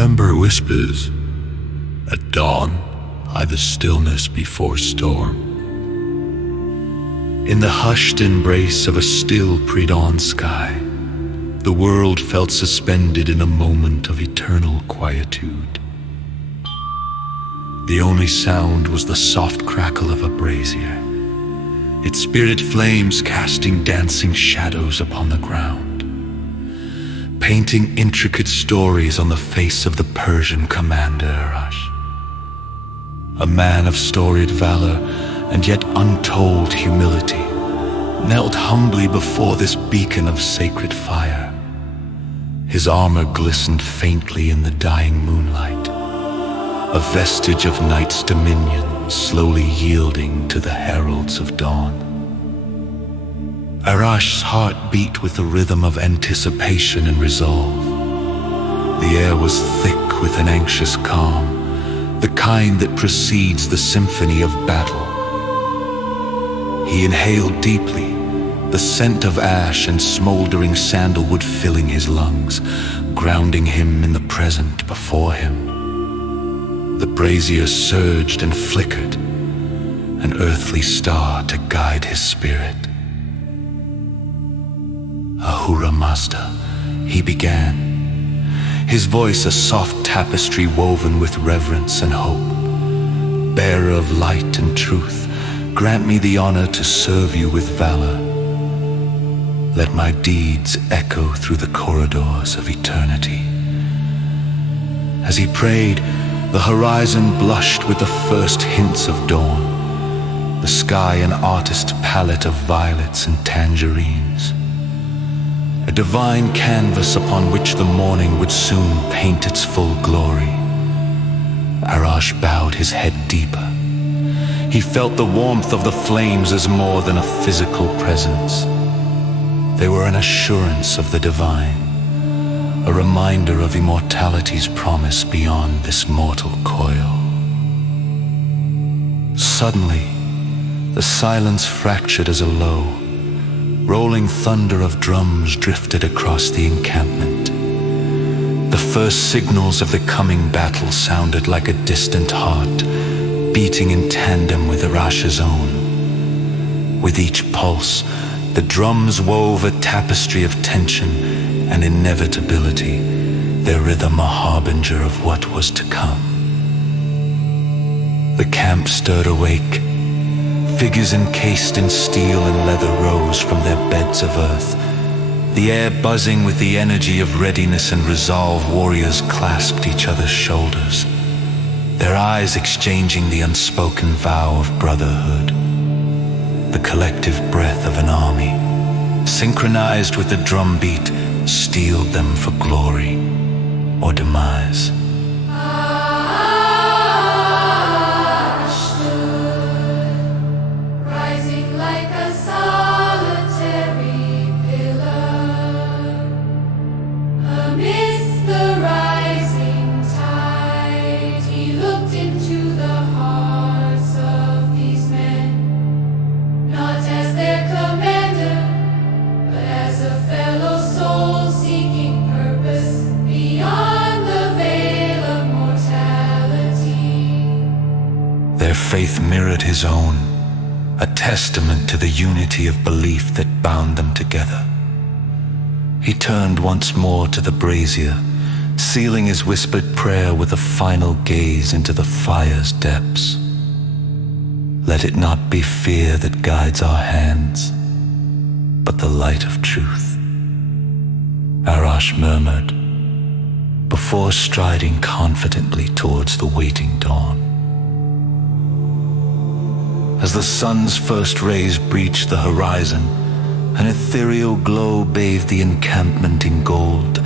Ember whispers, at dawn, lie the stillness before storm. In the hushed embrace of a still pre-dawn sky, the world felt suspended in a moment of eternal quietude. The only sound was the soft crackle of a brazier, its spirit flames casting dancing shadows upon the ground, painting intricate stories on the face of the Persian commander Arash. A man of storied valor and yet untold humility knelt humbly before this beacon of sacred fire. His armor glistened faintly in the dying moonlight, a vestige of night's dominion slowly yielding to the heralds of dawn. Arash's heart beat with the rhythm of anticipation and resolve. The air was thick with an anxious calm, the kind that precedes the symphony of battle. He inhaled deeply, the scent of ash and smoldering sandalwood filling his lungs, grounding him in the present before him. The brazier surged and flickered, an earthly star to guide his spirit. Ahura Mazda, he began, his voice a soft tapestry woven with reverence and hope. Bearer of light and truth, grant me the honor to serve you with valor. Let my deeds echo through the corridors of eternity. As he prayed, the horizon blushed with the first hints of dawn, the sky an artist's palette of violets and tangerines. A divine canvas upon which the morning would soon paint its full glory. Arash bowed his head deeper. He felt the warmth of the flames as more than a physical presence. They were an assurance of the divine, a reminder of immortality's promise beyond this mortal coil. Suddenly, the silence fractured as a low, rolling thunder of drums drifted across the encampment. The first signals of the coming battle sounded like a distant heart, beating in tandem with Arash's own. With each pulse, the drums wove a tapestry of tension and inevitability, their rhythm a harbinger of what was to come. The camp stirred awake. Figures encased in steel and leather rose from their beds of earth. The air buzzing with the energy of readiness and resolve, warriors clasped each other's shoulders, their eyes exchanging the unspoken vow of brotherhood. The collective breath of an army, synchronized with the drumbeat, steeled them for glory or demise. Their faith mirrored his own, a testament to the unity of belief that bound them together. He turned once more to the brazier, sealing his whispered prayer with a final gaze into the fire's depths. Let it not be fear that guides our hands, but the light of truth, Arash murmured, before striding confidently towards the waiting dawn. As the sun's first rays breached the horizon, an ethereal glow bathed the encampment in gold,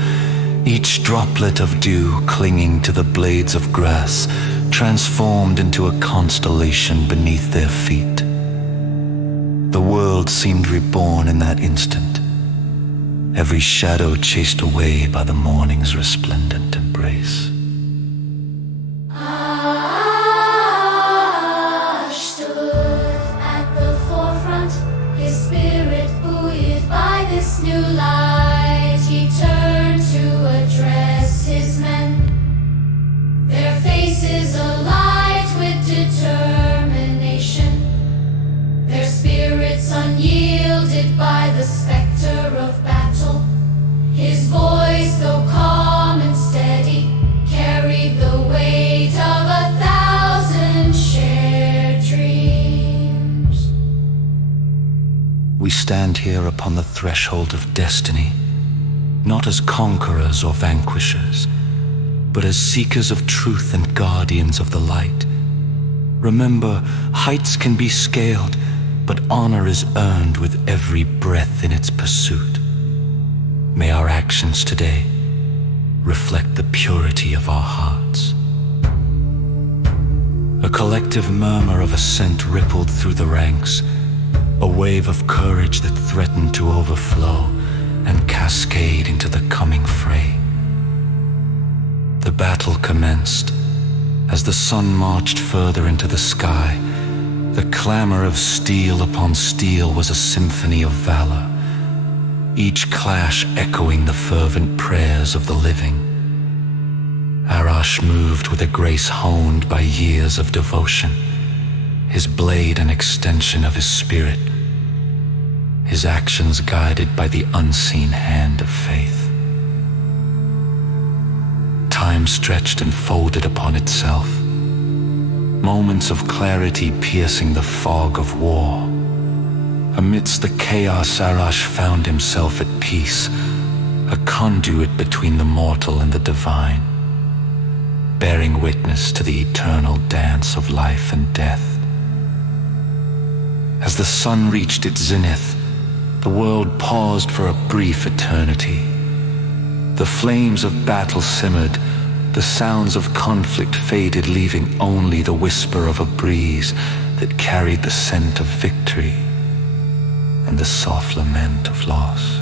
each droplet of dew clinging to the blades of grass, transformed into a constellation beneath their feet. The world seemed reborn in that instant, every shadow chased away by the morning's resplendent embrace. New light, he turned to address his men. stand here upon the threshold of destiny, not as conquerors or vanquishers, but as seekers of truth and guardians of the light. Remember, heights can be scaled, but honor is earned with every breath in its pursuit. May our actions today reflect the purity of our hearts. A collective murmur of assent rippled through the ranks, a wave of courage that threatened to overflow and cascade into the coming fray. The battle commenced. As the sun marched further into the sky, the clamor of steel upon steel was a symphony of valor, each clash echoing the fervent prayers of the living. Arash moved with a grace honed by years of devotion, his blade an extension of his spirit, his actions guided by the unseen hand of faith. Time stretched and folded upon itself, moments of clarity piercing the fog of war. Amidst the chaos, Arash found himself at peace, a conduit between the mortal and the divine, bearing witness to the eternal dance of life and death. As the sun reached its zenith, the world paused for a brief eternity. The flames of battle simmered, the sounds of conflict faded, leaving only the whisper of a breeze that carried the scent of victory and the soft lament of loss.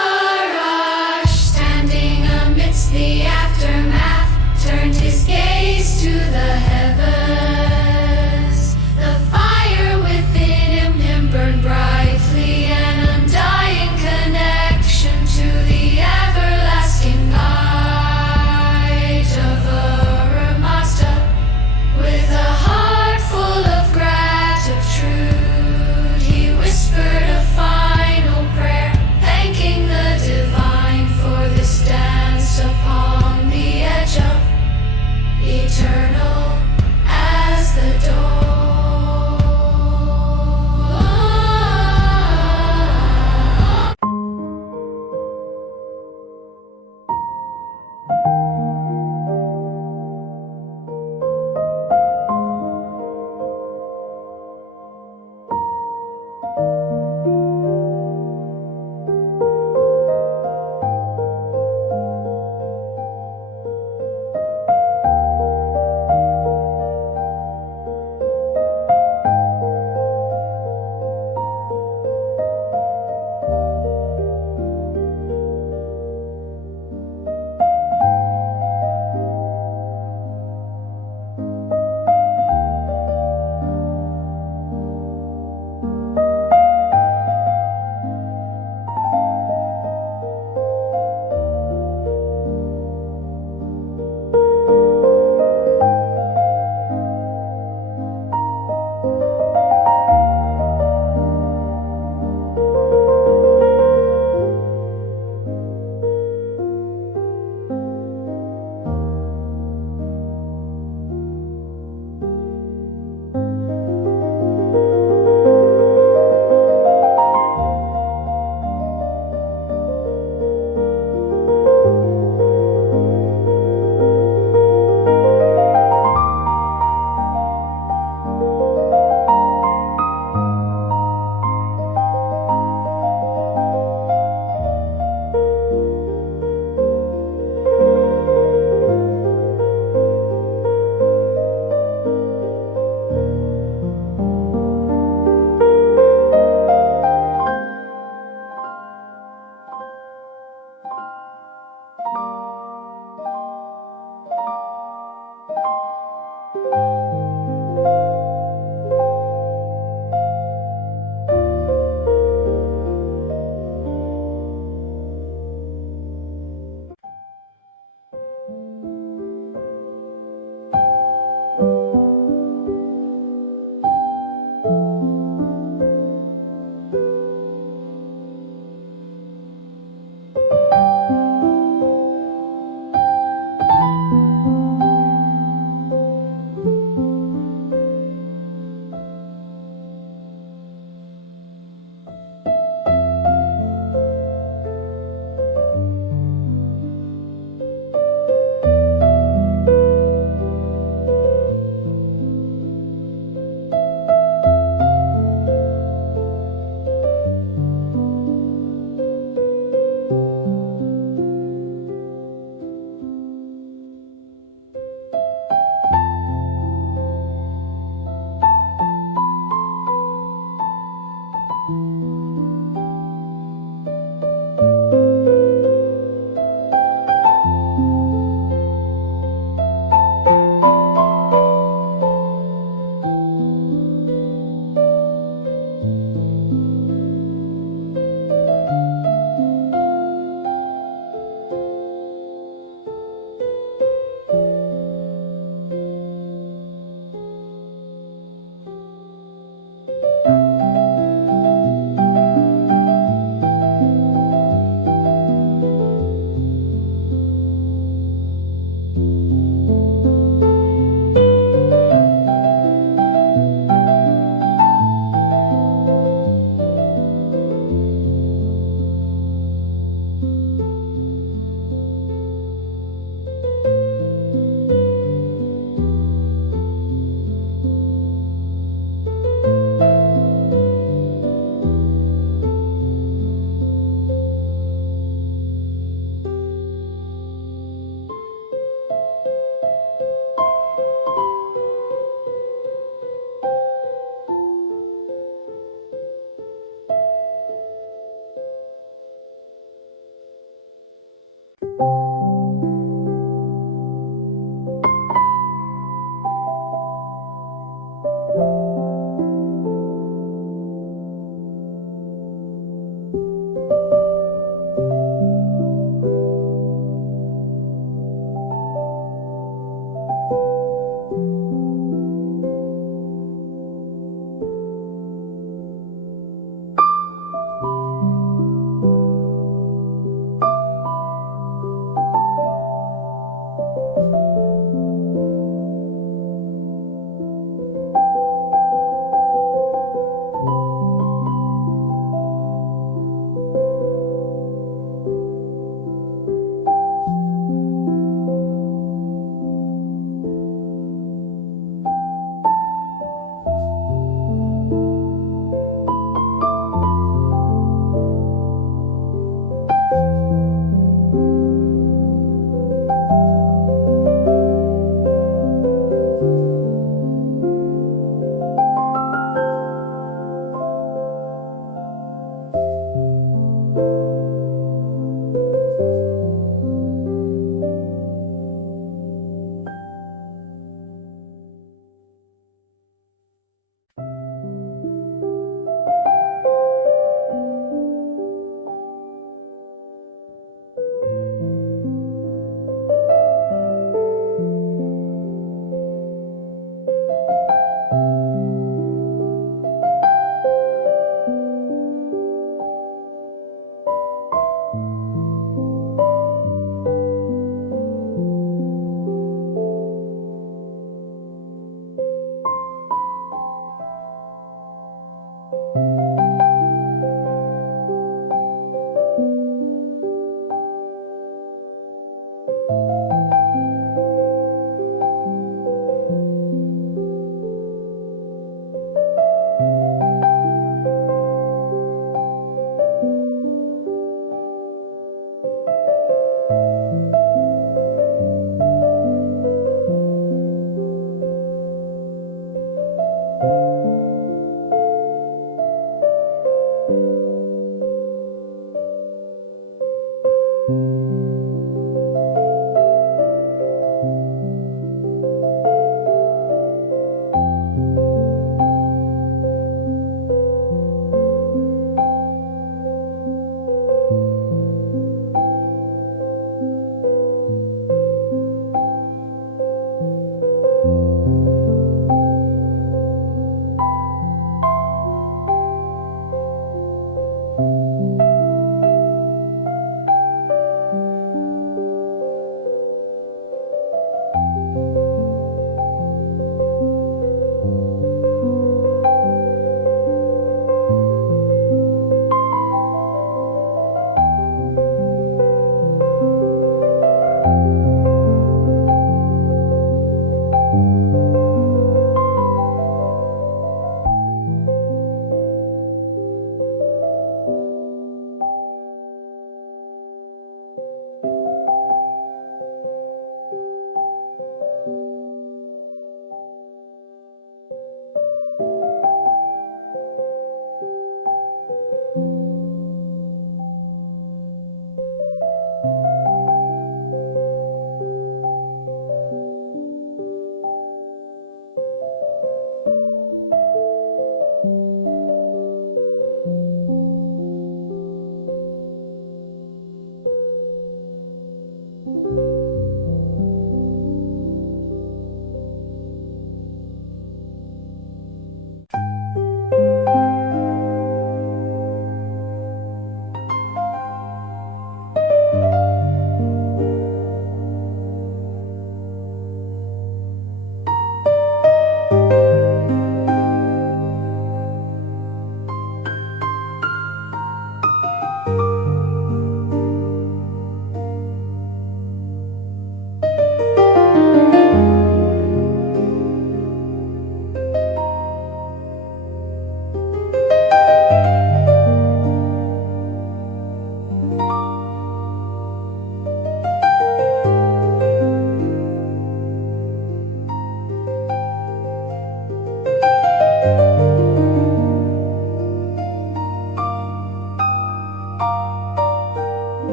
Arash, standing amidst the aftermath, turned his gaze to the heavens. The fire within him burned brightly, an undying connection to the everlasting light of Aramasta. With a heart full of gratitude, he whispered